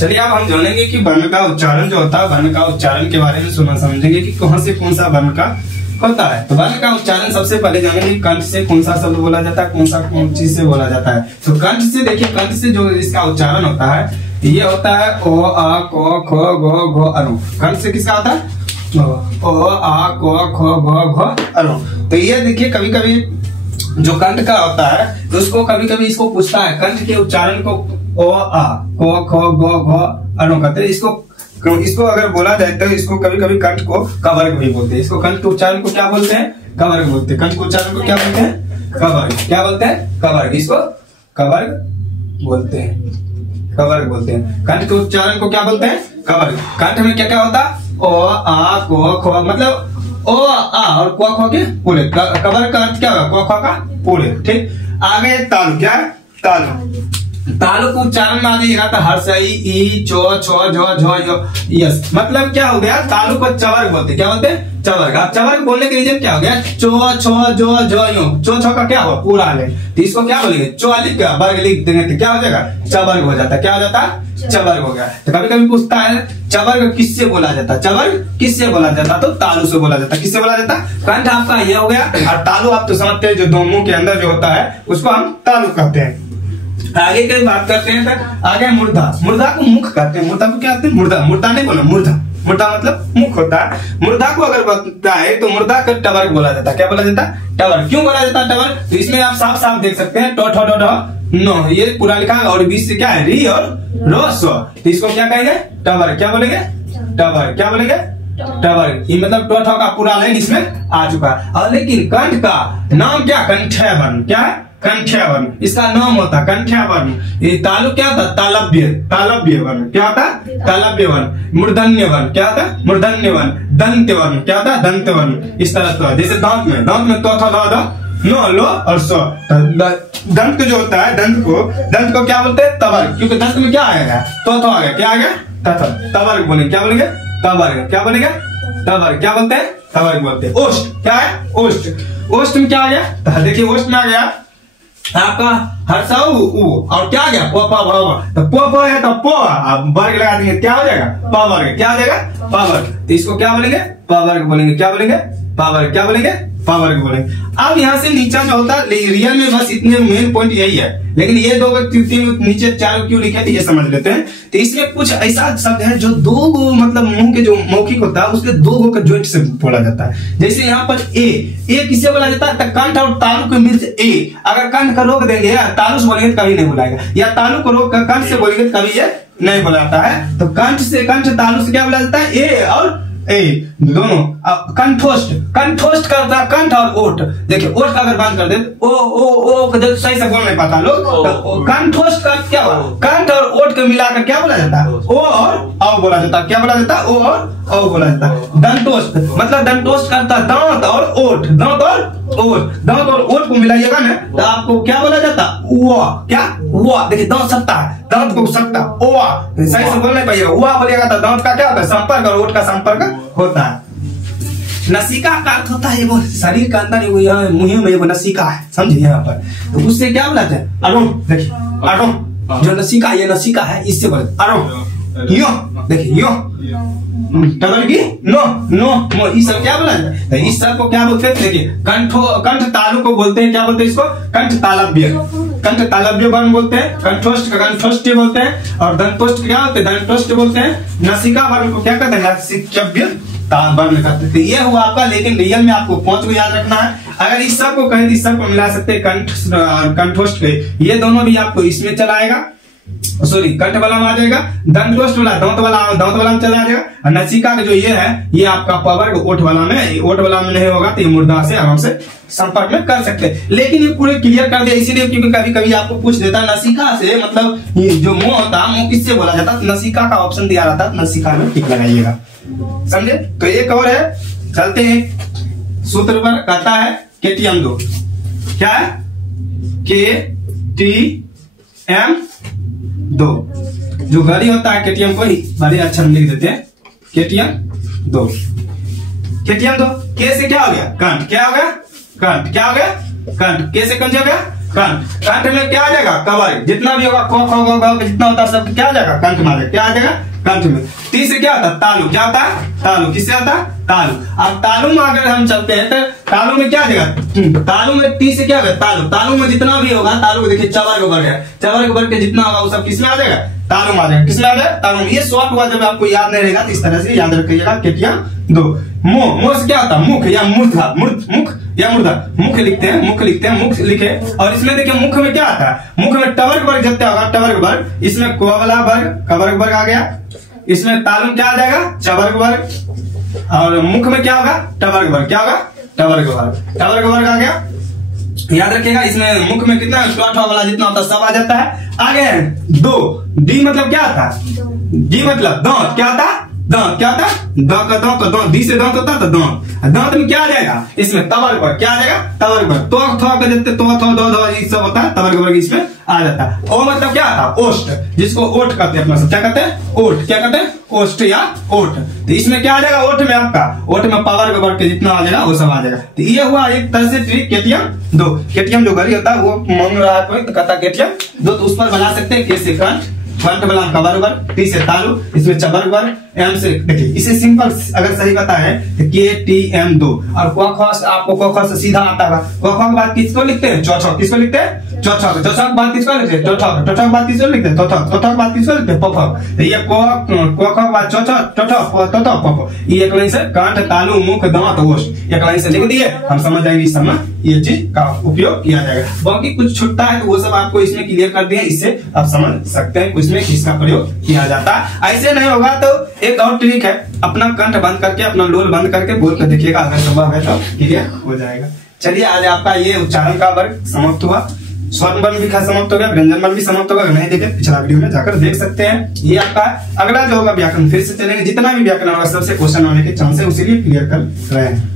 चलिए अब हम जानेंगे कि वर्ण का उच्चारण जो होता है, वर्ण का उच्चारण के बारे में सुना समझेंगे कि कौन से कौन सा वर्ण का होता है। तो वर्ण का उच्चारण सबसे पहले जानेंगे कंठ से कौन सा शब्द बोला जाता है, कौन सा कौन चीज से बोला जाता है। तो कंठ से देखिए, कंठ से जो इसका उच्चारण होता है ये होता है ओ आ को ख गो घो अरु। कंठ से किसका होता है ओ आ को ख गो घो अरु। तो ये देखिए कभी कभी जो कंठ का होता है तो उसको कभी कभी इसको पूछता है, कंठ के उच्चारण को ओ आ को ख गो घो अरु कहते हैं। इसको अगर बोला जाए तो इसको कभी कभी कंठ को कवर्ग भी बोलते हैं। इसको कंठ के उच्चारण को क्या बोलते हैं, कवर्ग बोलते हैं। कंठ के उच्चारण को क्या बोलते हैं, कवर्ग। क्या बोलते हैं, कवर्ग। इसको कवर्ग बोलते हैं, कवर्ग बोलते हैं। कंठ के उच्चारण को क्या बोलते हैं, कवर्ग। कंठ में क्या क्या होता है ओ आ को ख, मतलब ओ आ और को ख के पूरे। कवर्ग का अर्थ क्या होगा, को ख का पूरे। ठीक, आगे तालु। क्या है तालु। तालु को उच्चारण में आ जाएगा तो हर्षई ई चो छो झो झो यो यस, मतलब क्या हो गया, तालु को चवर्ग बोलते। क्या बोलते हैं, चवर्ग। अब चवर्ग बोलने के रीजन क्या हो गया, चो छो जो झो यो, चो छो का क्या हुआ पूरा ले, तो इसको क्या बोलेंगे, चो लिख के वर्ग लिख देंगे तो क्या हो जाएगा, चवर्ग हो जाता है। क्या हो जाता है, चवर्ग हो गया। तो कभी कभी पूछता है चवर्ग किससे बोला जाता है, चवर्ग किससे बोला जाता है, तो तालु से बोला जाता है। किससे बोला जाता है, कंठ आपका ये हो गया और तालु आप तो समझते हैं जो दो मुंह के अंदर जो होता है उसको हम तालु कहते हैं। आगे की बात करते हैं तो आगे मुर्दा। मुर्दा को मुख कहते हैं। मुर्दा को क्या कहते हैं, मुर्दा। मुर्दा नहीं बोला, मुर्दा। मुर्दा मतलब मुख होता है। मुर्दा को अगर बताता है तो मुर्दा का टवर्ग बोला जाता है। क्या बोला जाता है, टवर्ग। क्यों बोला जाता है टवर्ग, तो इसमें आप साफ साफ देख सकते हैं टो ठो ठो ठो नो, ये पूरा लिखा है और बीच से क्या है री और रो सो, तो इसको क्या कहेंगे, टवर्ग। क्या बोलेंगे, टवर्ग। क्या बोलेंगे, टवर्ग। ये मतलब टो ठो का पूरा लाइन इसमें आ चुका है। और लेकिन कंठ का नाम क्या, कंठ्य वर्ण। क्या है, कंठ्य वर्ण इसका नाम होता है, कंठ्य वर्ण। ये तालु क्या था, तालव्य। तालव्य वर्ण क्या होता है, तालव्य वर्ण। मूर्धन्य वर्ण क्या होता है, मूर्धन्य वर्ण। दंत वर्ण क्या होता है, दंत वर्ण। इस तरह से जैसे दांत में तो था नो लो और सो। दंत जो होता है, दंत को क्या बोलते हैं, तवर्ग। क्योंकि दंत में क्या आएगा, तो आ गया, क्या आ गया, तवर्ग बोलेंगे। क्या बोलेंगे, तवर्ग। क्या बोलेंगे, तवर्ग। क्या बोलते हैं, तवर्ग बोलते हैं। ओष्ठ क्या है, ओष्ठ। ओष्ठ में क्या आ गया, तो देखिए ओष्ठ में आ गया आपका हर्षाऊ और क्या आ गया, प तो प है तो प आप वर्ग लगा देंगे, क्या हो जाएगा, पवर्ग। क्या हो जाएगा, पवर्ग। तो इसको क्या बोलेंगे, पवर्ग बोलेंगे। क्या बोलेंगे, पवर्ग। क्या बोलेंगे, पवर्ग बोलेंगे। अब यहाँ से नीचा जो होता है रियल में बस इतने मेन पॉइंट यही है, लेकिन ये दो तीन नीचे चार क्यों लिखे थे ये समझ लेते हैं। तो इसमें कुछ ऐसा शब्द है जो दो गो मतलब मुंह के जो मौखिक होता है उसके दो गो के ज्वाइंट से बोला जाता है। जैसे यहाँ पर ए किससे बोला जाता है, कंठ और तालु के मिल से ए। अगर कंठ का रोक देंगे या तालु से बोलेंगे कभी नहीं बुलाएगा, या तालु को रोक कर कंठ से बोलेंगे कभी ये नहीं बुलाता है। तो कंठ से, कंठ तालु से क्या बोला जाता है, ए और ए दोनों। कंठोष्ठ, कंठोष्ठ का होता है कंठ और ओठ। देखिए ओठ का अगर बंद कर दे ओ सही से बोल नहीं पाता लोग, तो कंठोष्ठ का क्या हुआ, कंठ और ओठ को मिलाकर क्या बोला जाता है, ओ और औ बोला जाता है। क्या बोला जाता है, ओ और औ बोला जाता है। दंतोष्ठ मतलब दंतोष्ठ करता है दांत और ओठ, दांत और ओठ। दांत और ओठ को मिलाइएगा ना तो आपको क्या बोला जाता है, उआ। क्या, उआ। देखिए दांत सकता है, दांत को सकता, उआ। सही से बोल नहीं पाइएगा, उआ बोलिएगा तो दांत का क्या होता है, संपर्क और ओठ का संपर्क होता है। नसिका का अर्थ होता है वो शरीर के अंदर मुंह में वो नसिका है, समझे यहाँ पर, तो उससे क्या बोला जाए, अरुण। देखिए अरुण जो नसिका, ये नसिका है, इससे बोले अरुण। यो देखिए यो टगर की नो नो इस सब क्या बोला जाए, तो इस सब को क्या बोलते हैं, देखिए कंठ तालु को बोलते हैं, क्या बोलते हैं इसको, कंठ तालव्य। कंठ तालव्य वर्ण बोलते हैं। कंठोष्ठ का कंठोष्ठ बोलते हैं और दंतोष्ठ क्या होते हैं, दंतोष्ठ बोलते हैं। नसिका वर्ण को क्या कहते हैं, नसिकव्य वर्ण कहते हैं। ये हुआ आपका, लेकिन रियल में आपको 5 को याद रखना है। अगर इस सब को कहें तो इस सब को मिला सकते हैं, कंठ और कंठोष्ठ के, ये दोनों भी आपको इसमें चला आएगा, सॉरी कंठ वाला में आ जाएगा। दंतोष्ठ वाला दांत वाला में चला जाएगा। और नसिका का जो ये है ये आपका पवर्ग ओठ वाला में, ओठ वाला में नहीं होगा तो ये मुर्दा से आराम से संपर्क में कर सकते हैं। लेकिन ये पूरे क्लियर कर दिया इसीलिए क्योंकि कभी कभी आपको पूछ देता है नसिका से मतलब ये जो मुंह होता है मुंह किससे बोला जाता है, नसिका का ऑप्शन दिया रहता है, नसिका में टिक लगाइएगा, समझे। तो एक और है, चलते हैं सूत्र पर, कहता है केटीएम 2। क्या है, KTM 2। जो घड़ी होता है केटीएम को ही बड़े अक्षर में लिख देते हैं, KTM 2। KTM 2 के से क्या हो गया, कंठ। क्या हो गया, कंठ। क्या हो गया, कंठ। के से कंठ हो गया, कंठ। कंठ में क्या आ जाएगा? कवर। जितना भी होगा क जितना होता है सब क्या आ जाएगा? कंठ में आ जाएगा। क्या आ जाएगा? कंठ में। ती से क्या होता है? तालु। क्या होता है? तालु। किससे आता है? तालु। अब तालु में अगर हम चलते हैं तो तालु में क्या आ जाएगा? तालु में ती से क्या होगा? तालु। तालु में जितना भी होगा, तालु को देखिए चवर्ग वर्ग है, चवर्ग वर्ग के जितना होगा वो सब किसमें आ जाएगा? तालु में आ जाएगा। किसमें आ जाएगा? तालु में। ये शॉर्ट हुआ, जब आपको याद नहीं रहेगा तो इस तरह से याद रखिएगा। केटिया दो। मोह। मोह से क्या होता है? मुख या मूर्धा। मुख या मूर्धा। मुख लिखते हैं, मुख लिखते हैं, मुख लिखे। और इसमें देखिए मुख में क्या आता है? मुख में टवर्ग वर्ग जितना होगा, टवर्ग वर्ग। इसमें कोवला वर्ग, कवर्ग वर्ग आ गया। इसमें तालु क्या आ जाएगा? चवर्ग वर्ग। और मुख में क्या होगा? टवर्ग वर्ग। क्या होगा? टवर्ग वर्ग। टवर्ग वर्ग आ गया। याद रखिएगा। इसमें मुख में कितना चौथा वाला जितना होता है सब आ जाता है। आगे दो। डी मतलब क्या आता है? डी मतलब दांत। क्या आता है? दांत। क्या होता है? दांत का दांत, तो दांत। दी से दांत होता है तो दांत। दांत में क्या आ जाएगा? इसमें तवर्ग वर्ग। क्या आ जाएगा? तवर्ग वर्ग। तो थोड़ा कर देते, तो दो ये सब होता है, तवर्ग वर्ग इसमें आ जाता है। ओ मतलब क्या आता है? ओष्ठ, जिसको ओठ कहते हैं अपना सब। क्या कहते हैं? ओठ। क्या कहते हैं? ओष्ठ या ओठ। तो इसमें क्या आ जाएगा? ओठ में आपका, ओठ में पावर वर्ग के जितना आ जाएगा वो सब आ जाएगा। तो ये हुआ एक तरह से ट्रिक केटीएम दो। केटीएम जो घड़ी होता है वो मांग रहा है कोई, तो कहता है केटीएम दो, तो उस पर बना सकते हैं। के से कंठ, कंठ बना कवर्ग वर्ग, टी से तालु, इसमें चवर्ग वर्ग, एम से देखिए इसे सिंपल अगर सही पता है तो KTM दो। और आपको क से सीधा आता है। क के बाद किसको लिखते हैं? चौथा। किसको लिखते हैं? चौथा। चौथा के बाद किसको लिखते हैं? चौथा। चौथा के बाद किसको लिखते हैं? चौथा। चौथा के बाद किसको लिखते हैं? पफ। तो ये क के बाद चौथा, चौथा पफ। ये एक लाइन से कंठ, तालु, मुख, दांत, ओष्ठ एक लाइन से लिख दिए। हम समझ जाएंगे इस समय ये चीज का उपयोग किया जाएगा। बाकी कुछ छुट्टा है तो वो सब आपको इसमें क्लियर कर दिए, इससे आप समझ सकते हैं इसमें किसका प्रयोग किया जाता है। ऐसे नहीं होगा तो एक और ट्रिक है, अपना कंठ बंद करके, अपना लोल बंद करके बोल कर देखिएगा, अगर संभव है तो क्लियर हो जाएगा। चलिए आज आपका ये उच्चारण का वर्ग समाप्त हुआ। स्वर्ण वर्ण भी समाप्त हो गया, व्यंजन वर्ण भी समाप्त होगा। अगर नहीं देखे पिछला वीडियो में जाकर देख सकते हैं। ये आपका अगला जो होगा व्याकरण, फिर से चलेंगे। जितना भी व्याकरण होगा सबसे क्वेश्चन आने के चांस है, उसीलिए क्लियर कर रहे हैं।